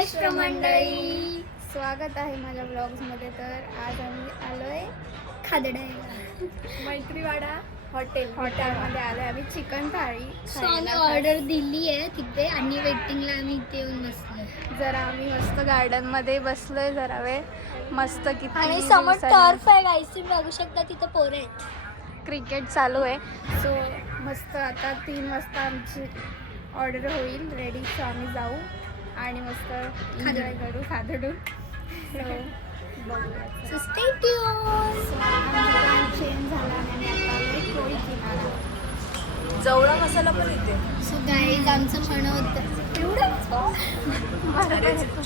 महाराष्ट्र मंडळी, स्वागत आहे माझ्या ब्लॉग्समध्ये. तर आज आम्ही आलोय खादडायला, मैत्रीवाडा हॉटेलमध्ये आलोय. आम्ही चिकन थाळी आम्ही ऑर्डर दिली आहे तिथे आणि वेटिंगला आम्ही इथे येऊन बसलोय. जरा आम्ही मस्त गार्डन मध्ये बसलोय जरा वेळ. मस्त किती आणि समोर टर्फ आहे गाईस, तुम्ही बघू शकता तिथे पोरं आहेत. क्रिकेट चालू आहे. सो मस्त आता 3 वाजता आमची ऑर्डर होईल रेडी. सो आम्ही जाऊ आणि मस्त एन्जॉय करू खादडू. So stay tune. चेंज झाला आणि आता आलोय कोळी किनारा. जवळा मसाला पण येते. सो गाईज आमचं म्हणणं होतं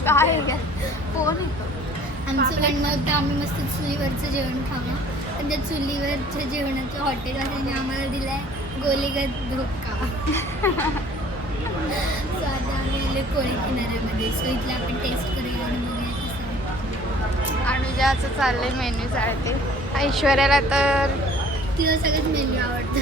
काय फोन आमचं म्हणणं होतं आम्ही मस्त चुलीवरचं जेवण खावं, पण त्या चुलीवरच्या जेवणाचं हॉटेलवाल्याने आम्हाला दिलं आहे गोलीगत धोका. सो आता आम्ही आलो कोळी किनाऱ्यामध्ये. सो इथलं आपण टेस्ट करूया आणि बघूया कसं. अनुजाचं चाललंय मेन्यू चालते. ऐश्वर्याला तर तिला सगळंच मेन्यू आवडतं.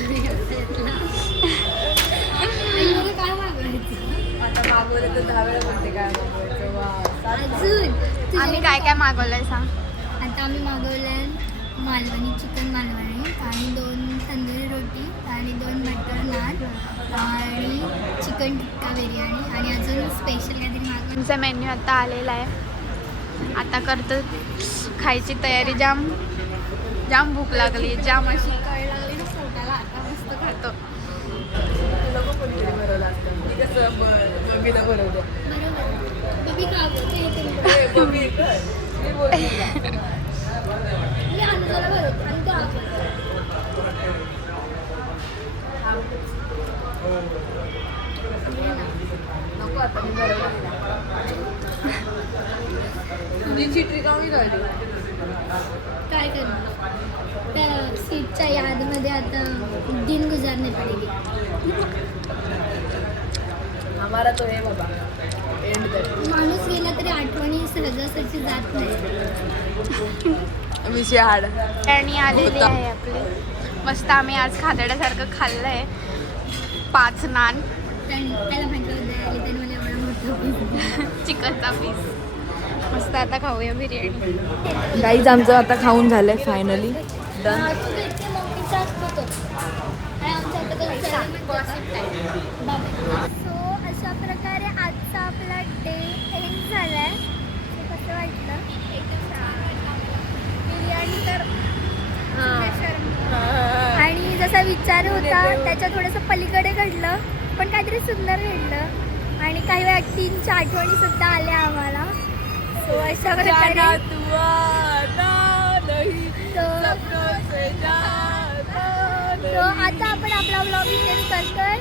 आणि मला काय मागवायचं आता मागवलं तर 10 वेळा म्हणते काय मागवायचं. वा, अजून आम्ही काय काय मागवलंय सांग. आता आम्ही मागवलं मालवणी चिकन मालवणी आणि 2 तंदुरी रोटी आणि 2 बटर नान आणि चिकन टिक्का बिर्याणी आणि अजून स्पेशल काहीतरी मागवलं. तुमचा मेन्यू आता आलेला आहे. आता करतो खायची तयारी. जाम जाम भूक लागली, जाम अशी कळ लागली ना पोटाला. आता मस्त खातो. तुला पण कोणीतरी भरवलं असतं. मी कसं बबीला भरवलं. बरोबर बबी का बबी मी बोलली तुला. मी अनुजाला भरवतो आणि तो आपण नको आता मी भरवलं. तुझी चिटरी काऊन काढली. काय करणार त्या सीटच्या यादमध्ये आता दिन गुजारणे पडेल. आम्हाला तो हे बाबा एंड कर. माणूस गेला तरी आठवणी सहजासहजी जात नाही. विषय हाड. आणि आलेली आहे आपली. मस्त आम्ही आज खादड्यासारखं खाल्लंय. 5 नान, त्याला म्हटलं होतं त्याने मला एवढा मोठा चिकनचा पीस. मस्त आता खाऊया बिर्याणी. गाईज आमचं आता खाऊन झालंय फायनली डन. सो अशा प्रकारे आजचा आपला डे एंड झाला आहे. कसं वाटलं? बिर्याणी तर आणि जसा विचार होता त्याच्या थोडंसं पलीकडे घडलं, पण काहीतरी सुंदर घडलं आणि काही व्यक्तींच्या आठवणी सुद्धा आल्या आम्हाला. सो अशा प्रकारे तो आता आपण आपला व्लॉग इथेच करतोय.